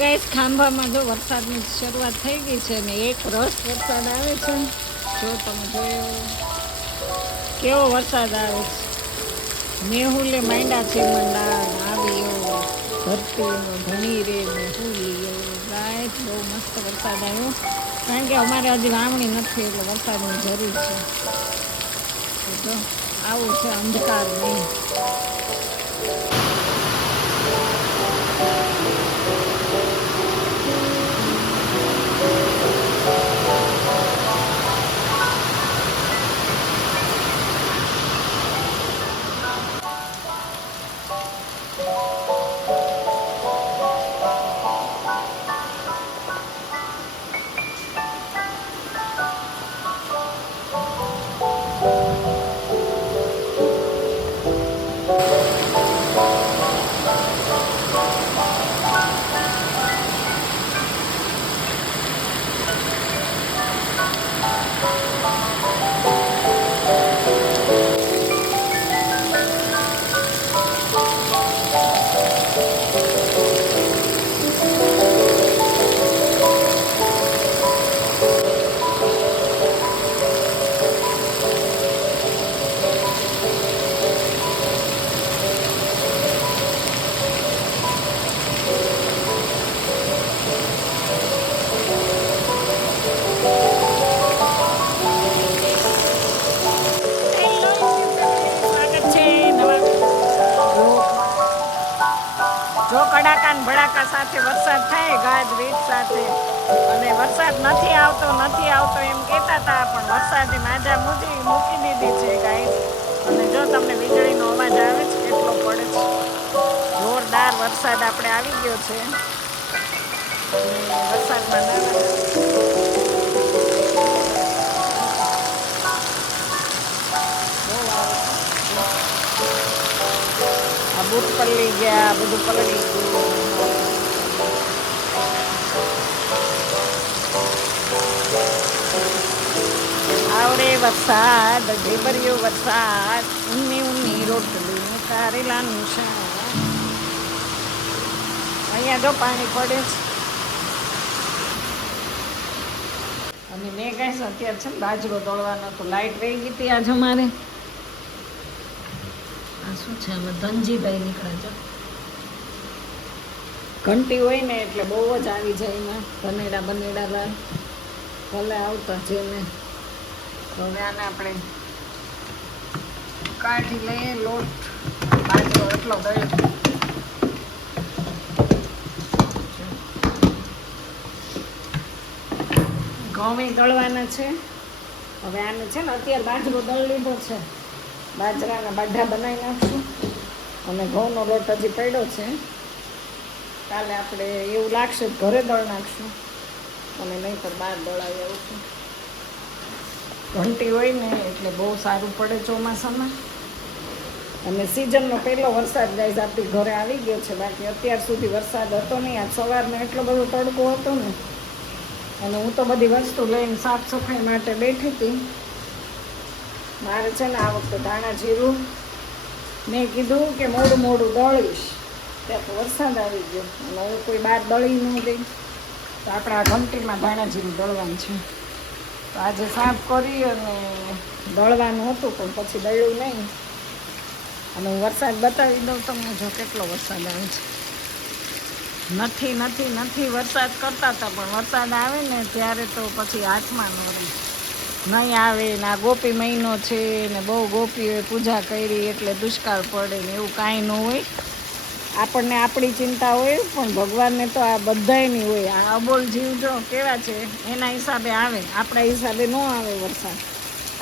Guys ખાંભામાં જો વરસાદની શરૂઆત થઈ ગઈ છે ને એક રસ વરસાદ આવે છે. જો તમે જોયો કેવો વરસાદ આવે છે. મેહુલે માંડા છે મંડા આવી એવો ધરતીનો ધણી રે મેહુલી એવો ગાઈસ બહુ મસ્ત વરસાદ આવ્યો. કારણ કે અમારે હજી વાવણી નથી એટલે વરસાદની જરૂર છે. તો જો આવું છે અંધકાર નહીં. જો કડાકા ને ભડાકા સાથે વરસાદ થાય ગાજવીજ સાથે અને વરસાદ નથી આવતો એમ કહેતા હતા પણ વરસાદે માજા મૂકી દીધી છે ગાઈસ. અને જો તમને વીજળીનો અવાજ આવે છે કેટલો પડે છે. જોરદાર વરસાદ આપણે આવી ગયો છે. વરસાદમાં બૂટ પલળી ગયા બધું પલળી ગયું. આવડે વરસાદ ઢેબરિયો વરસાદ ઊની રોટલી કારેલાનું શાક. અહીંયા જો પાણી પડે છે. અને મેં કહીશ અત્યારે છે ને બાજરો દળવાનો તો લાઈટ રહી ગઈ હતી આજે અમારે. શું છે અમે ધનજીભાઈ નીકળે છે. ઘંટી હોય ને એટલે બહુ જ આવી જાય એમાં બનેડા ભલે આવતા જેને. હવે આને આપણે કાઢી લઈએ. લોટ બાજરો એટલો ગયો. ઘઉં દળવાના છે. હવે આને છે ને અત્યારે બાજરો દળ લીધો છે. બાજરાના બાઢા બનાવી નાખશું અને ઘઉંનો લોટ હજી પડ્યો છે. કાલે આપણે એવું લાગશે ઘરે દળ નાખશું અને નહીં તો બહાર દળાવી આવશું. ઘંટી હોય ને એટલે બહુ સારું પડે ચોમાસામાં. અને સિઝનનો પહેલો વરસાદ ગાઈસ આપણી ઘરે આવી ગયો છે. બાકી અત્યાર સુધી વરસાદ હતો નહીં. આજ સવારનો એટલો બધો તડકો હતો ને. અને હું તો બધી વસ્તુ લઈને સાફ સફાઈ માટે બેઠી હતી. મારે છે ને આ વખતે ધાણા જીરું મેં કીધું કે મોડું દળીશ ત્યાં તો વરસાદ આવી ગયો અને હવે કોઈ બહાર દળી ન દે તો આપણે આ ઘંટીમાં ધાણા જીરું દળવાનું છે. તો આજે સાફ કરી અને દળવાનું હતું પણ પછી દળ્યું નહીં. અને હું વરસાદ બતાવી દઉં તમને જો કેટલો વરસાદ આવે છે. નથી વરસાદ કરતા હતા પણ વરસાદ આવે ને ત્યારે તો પછી હાથમાં ન રહે. નહીં આવે ને આ ગોપી મહિનો છે ને બહુ ગોપીઓએ પૂજા કરી એટલે દુષ્કાળ પડે ને એવું કાંઈ ન હોય. આપણને આપણી ચિંતા હોય પણ ભગવાનને તો આ બધાયની હોય. આ અબોલ જીવ જો કેવા છે એના હિસાબે આવે, આપણા હિસાબે ન આવે વરસાદ.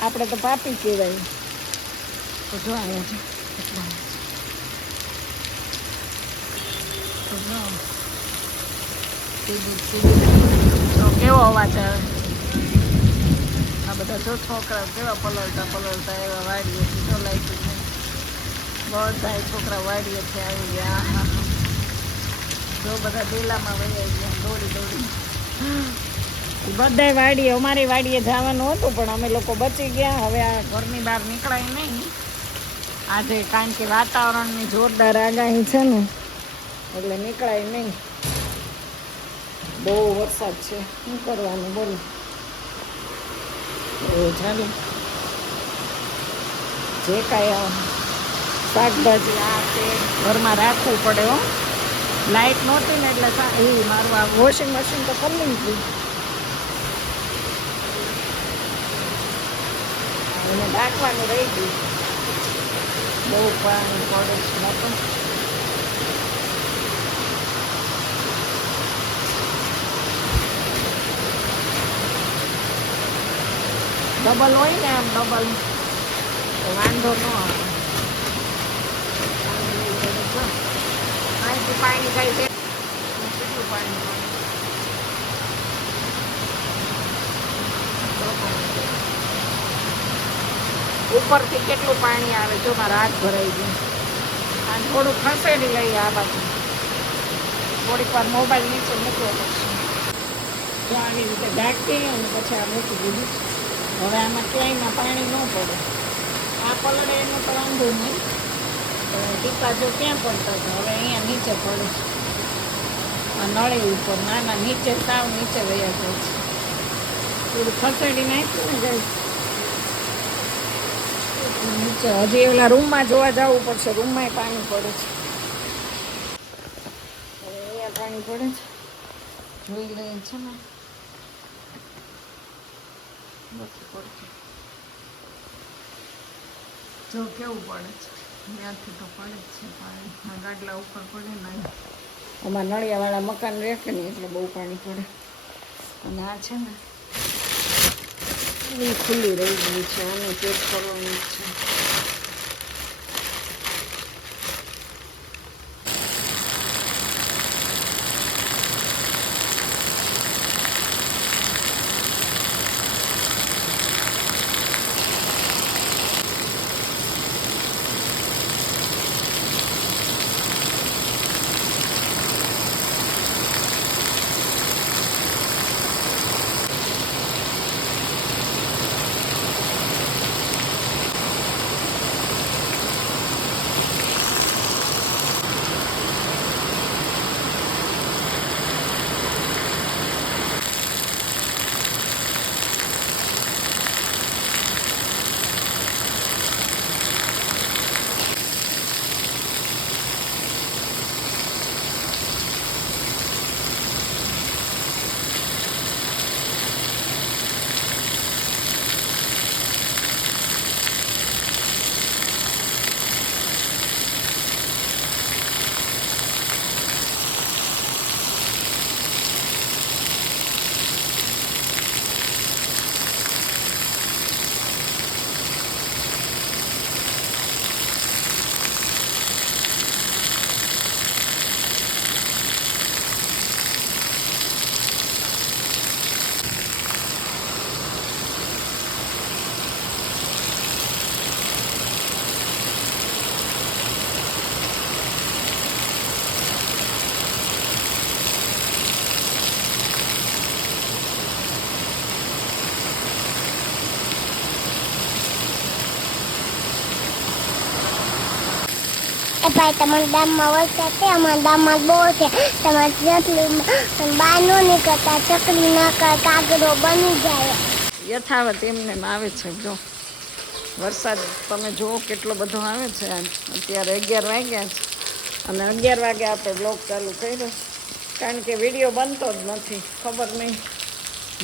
આપણે તો પાપી કહેવાય. તો જો આવે છે જો કેવો અવાજ આવે. આ બધા જો છોકરા કેવા પલળતા એવા વાડીએથી જો લાઈટ બધા છોકરા વાડીએથી આવી ગયા. જો બધા ડેલામાં વહી ગયા દોડી. બધાય વાડીએ અમારી વાડીએ જવાનું હતું પણ અમે લોકો બચી ગયા. હવે આ ઘરની બહાર નીકળાય નહીં આજે કારણ કે વાતાવરણની જોરદાર આગાહી છે ને એટલે નીકળાય નહીં. બહુ વરસાદ છે, શું કરવાનું બોલો. એવું ચાલે. જે કાંઈ શાકભાજી આ તે ઘરમાં રાખવું પડે હો. લાઇટ નહોતી ને એટલે એ મારું આ વોશિંગ મશીન તો કરી લીધું. એને ઢાંકવાનું રહી ગયું. બહુ પાણી પડે છે પણ ડબલ હોય ને આમ ડબલ તો વાંધો ન આવે. અહીંથી પાણી જાય છે કેટલું પાણી ઉપરથી કેટલું પાણી આવે જો મારા હાથ ભરાઈ ગયું. અને થોડું ખસેડી લઈએ આ બાજુ. થોડીક વાર મોબાઈલ નીચે મૂકવો પડશે. તો આવી રીતે ઢાંકી અને પછી આ મૂકી દીધું. હવે આમાં ક્યાંયમાં પાણી ન પડે. આ પલળે એનો તો વાંધો નહીં. ટીપા જો ક્યાં પડતા હતા હવે અહીંયા નીચે પડે છે. આ નળી ઉપર નાના નીચે સાવ નીચે વયા જાય છે. થોડું ખસેડી નાખ્યું ને જાય નીચે. હજી ઓલા રૂમમાં જોવા જવું પડશે. રૂમમાંય પાણી પડે છે. હવે અહીંયા પાણી પડે છે જોઈ લઈએ છે ને. નથી પડતું. જો કેવું પડે છે. ત્યાંથી તો પડે જ છે પાણી. ગાડલા ઉપર પડે ને. આમાં નળિયાવાળા મકાન રહે કે નહીં એટલે બહુ પાણી પડે. અને આ છે ને એ ખુલ્લી રહી ગઈ છે. આને ચેક કરવાનું છે. ભાઈ તમારા ગામમાં વરસાદ છે, અમારા ગામમાં બહુ છે. તમારે ચકલી બહાર ન નીકળતા ચકલી ના કાગડો બની જાય. યથાવત એમને આવે છે. જો વરસાદ તમે જુઓ કેટલો બધો આવે છે. અત્યારે 11 વાગ્યા છે અને 11 વાગે આપણે બ્લોગ ચાલુ કર્યો કારણ કે વિડીયો બનતો જ નથી. ખબર નહીં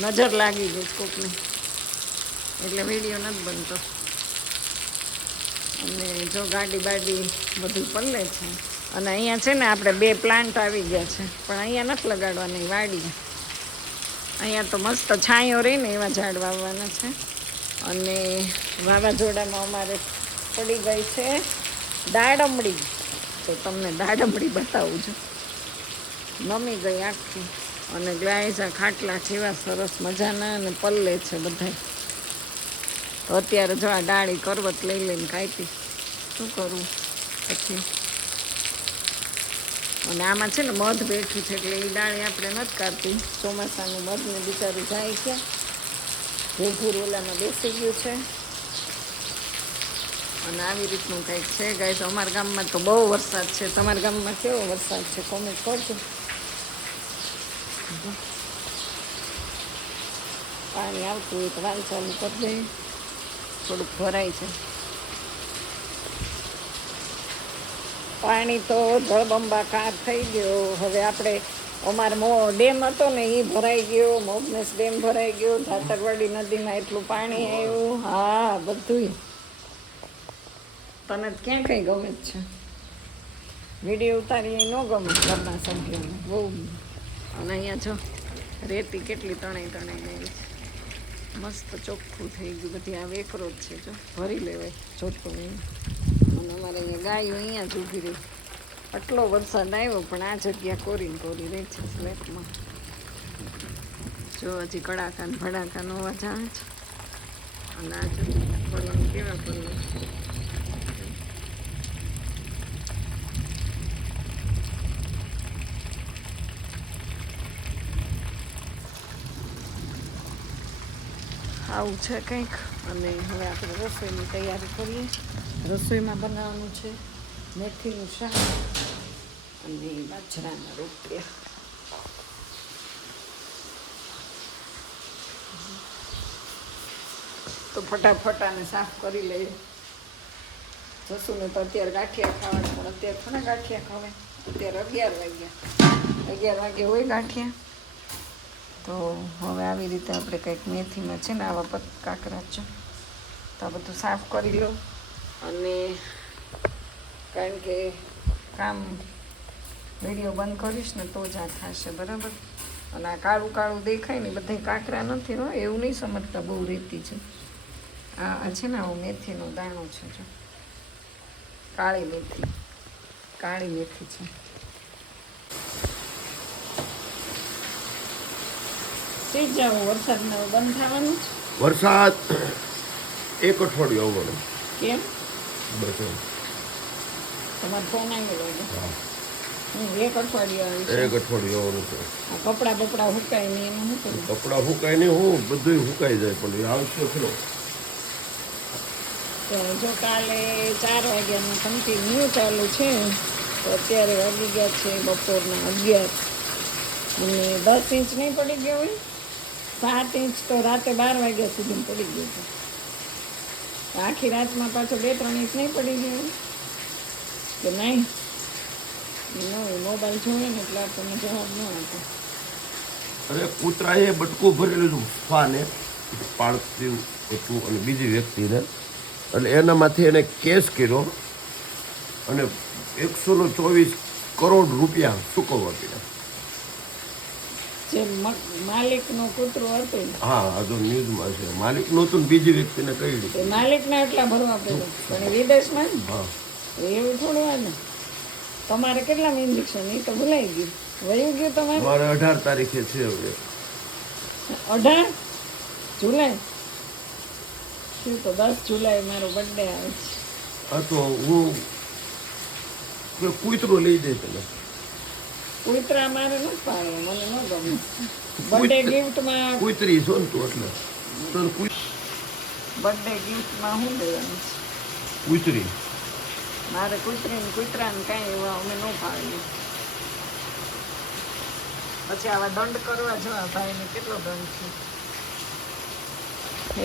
નજર લાગી ગઈ કોકની એટલે વિડીયો નથી બનતો. અને જો ગાડી બાડી બધું પલ્લે છે. અને અહીંયા છે ને આપણે 2 પ્લાન્ટ આવી ગયા છે પણ અહીંયા નથી લગાડવાની વાડી. અહીંયા તો મસ્ત છાંયો રહી ને એવા ઝાડ વાવવાના છે. અને વાવાઝોડામાં અમારે પડી ગઈ છે દાડમડી. તો તમને દાડમડી બતાવું છું. નમી ગઈ આખી અને ગાયઝા ખાટલા જેવા સરસ મજાના અને પલ્લે છે બધા. તો અત્યારે જો આ ડાળી કરવત લઈ લઈને કાપી શું કરવું પછી. અને આમાં છે ને મધ બેઠું છે એટલે એ ડાળી આપણે નથી કાઢતી. ચોમાસાનું મધને બિચારું જાય છે. ભૂભૂર ઓલામાં બેસી ગયું છે. અને આવી રીતનું કંઈક છે ગાઈસ. અમારા ગામમાં તો બહુ વરસાદ છે. તમારા ગામમાં કેવો વરસાદ છે કોમેન્ટ કરજો. પાણી આવતું હોય તો વાલ ચાલુ કરી દઈએ. થોડુંક ભરાય છે પાણી તો જળબંબાકાર થઈ ગયો. હવે આપણે અમારો ડેમ હતો ને એ ભરાઈ ગયો, મોગનેસ ડેમ ભરાઈ ગયો, ધાતરવાડી નદીમાં એટલું પાણી આવ્યું. હા બધુંય. તને ક્યાં કંઈ ગમે જ છે? વિડીયો ઉતારી ન ગમે ઘરના સભ્યોને બહુ. અને અહીંયા જો રેતી કેટલી તણાઈ ગઈ છે. મસ્ત ચોખ્ખું થઈ ગયું. બધી આ વેકરો જ છે જો, ભરી લેવાય જોતો નહીં. અને અમારે અહીંયા ગાયો અહીંયા જ ઊભી રહી. આટલો વરસાદ આવ્યો પણ આ જગ્યા કોરીને કોરી રહી છે સ્લેબમાં. જો હજી કડાકા ને ભડાકાનો અવાજ આવે છે. અને આ જગ્યા પલંગ કેવા પલંગ. આવું છે કંઈક. અને હવે આપણે રસોઈની તૈયારી કરીએ. રસોઈમાં બનાવવાનું છે મેથીનું શાક અને બાજરાના રોટલા. તો ફટાફટ આને સાફ કરી લઈએ. જસુને તો અત્યારે ગાંઠિયા ખાવાના, પણ અત્યારે થોડા ગાંઠિયા ખવાય. અત્યારે 11 વાગે હોય ગાંઠિયા. તો હવે આવી રીતે આપણે કંઈક મેથીમાં છે ને આવા કાંકરા છે તો આ બધું સાફ કરી લો. અને કારણ કે કામ વિડીયો બંધ કરીશ ને તો જ આ થશે બરાબર. અને આ કાળું કાળું દેખાય ને બધા કાંકરા નથી હો, એવું નહીં સમજતા બહુ રેતી છે. આ છે ને આવું મેથીનો દાણો છે જો, કાળી મેથી છે. વરસાદ બંધ થવાનું છે. વરસાદ 1 અઠવાડિયું આવવાનો. કેમ? બસ તમારો ફોન આવ્યો છે? 1 અઠવાડિયું આવે. 1 અઠવાડિયું આવવાનું છે. આ કપડા હુકાય નહીં એનું શું કરું? કપડાં હુકાય નહીં, હું બધું હુકાઈ જાય પણ એ આવશે ખરો. તો જો કાલે 4 વાગ્યાનું કન્ટિન્યુ ચાલુ છે તો અત્યારે વાગી ગયા છે બપોરના 11. અને 10 ઇંચ નહીં પડી ગયો હોય, 7 ઇંચ તો રાતે 12 વાગ્યા સુધી પડી ગયું હતું. આખી રાતમાં પાછો 2-3 ઇંચ નહીં પડી ગયું કે નહીં? મોબાઈલ જોવે ને એટલે આપણને જવાબ ન આપે. અરે કૂતરાએ બટકું ભરેલું હતું ફાને પાળતું હતું અને બીજી વ્યક્તિને, એટલે એનામાંથી એને કેસ કર્યો અને 124 કરોડ રૂપિયા ચૂકવવા પડ્યા. જે માલિકનું કૂતરું હતું. હા આ તો ન્યૂઝમાં છે. માલિક નહોતું ને બીજી વ્યક્તિને કહી દીધું. માલિકને એટલા ભરવા પડ્યું પણ વિદેશમાં ને. હા એવું થોડું હોય ને. તમારે કેટલામાં ઇન્જેક્શન? એ તો ભૂલાઈ ગયું. વયું ગયું તમારે? મારે 18 તારીખે છે હવે. 18 જુલાઈ? શું તો 10 જુલાઈ મારો બર્થડે આવે છે. હા તો હું કૂતરો લઈ જઈશ તને. કૂતરા મારે નથી પાડે, મને ન ગમે. બર્થડે ગિફ્ટમાં કૂતરી છો ને તું એટલે બર્થડે ગિફ્ટમાં શું દેવાનું છે? કૂતરી મારે કૂતરાને કાંઈ એવા અમે ન પાડીએ. પછી આવા દંડ કરવા જવા ભાઈને કેટલો દંડ છે.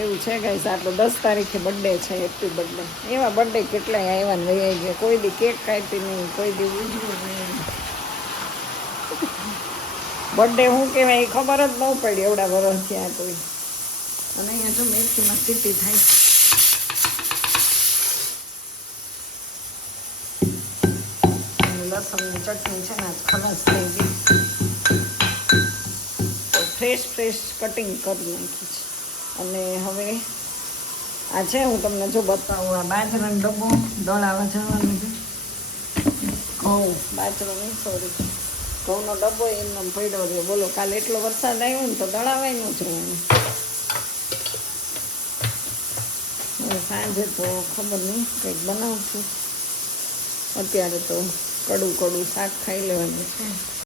એવું છે ગાઈસ. આપણો 10 તારીખે બર્થડે છે. Happy birthday. એવા બર્થડે કેટલાય આવ્યા ને વહી ગયા. કોઈ દી કેક કાપી નહીં, કોઈ દી ઉજવું નહીં. બર્થડે શું કહેવાય એ ખબર જ ન પડી એવડા વર્ષ થયા કોઈ. અને અહીંયા જો મેથીમાં સીટી થાય છે. લસણની ચટણી છે ને ખલાસ થઈ ગઈ. ફ્રેશ કટિંગ કરી નાખી છે. અને હવે આ છે હું તમને જો બતાવું. આ બાજરાનો ડબ્બો દળાવા જવાનું છે. બાજરો નહીં, સોરી, ઘઉંનો ડબ્બો એમને પડ્યો રહ્યો. બોલો, કાલે એટલો વરસાદ આવ્યો ને તો દળાવાય ન જવાનું. હવે સાંજે તો ખબર નહીં કંઈક બનાવું છું. અત્યારે તો કડું શાક ખાઈ લેવાનું છે.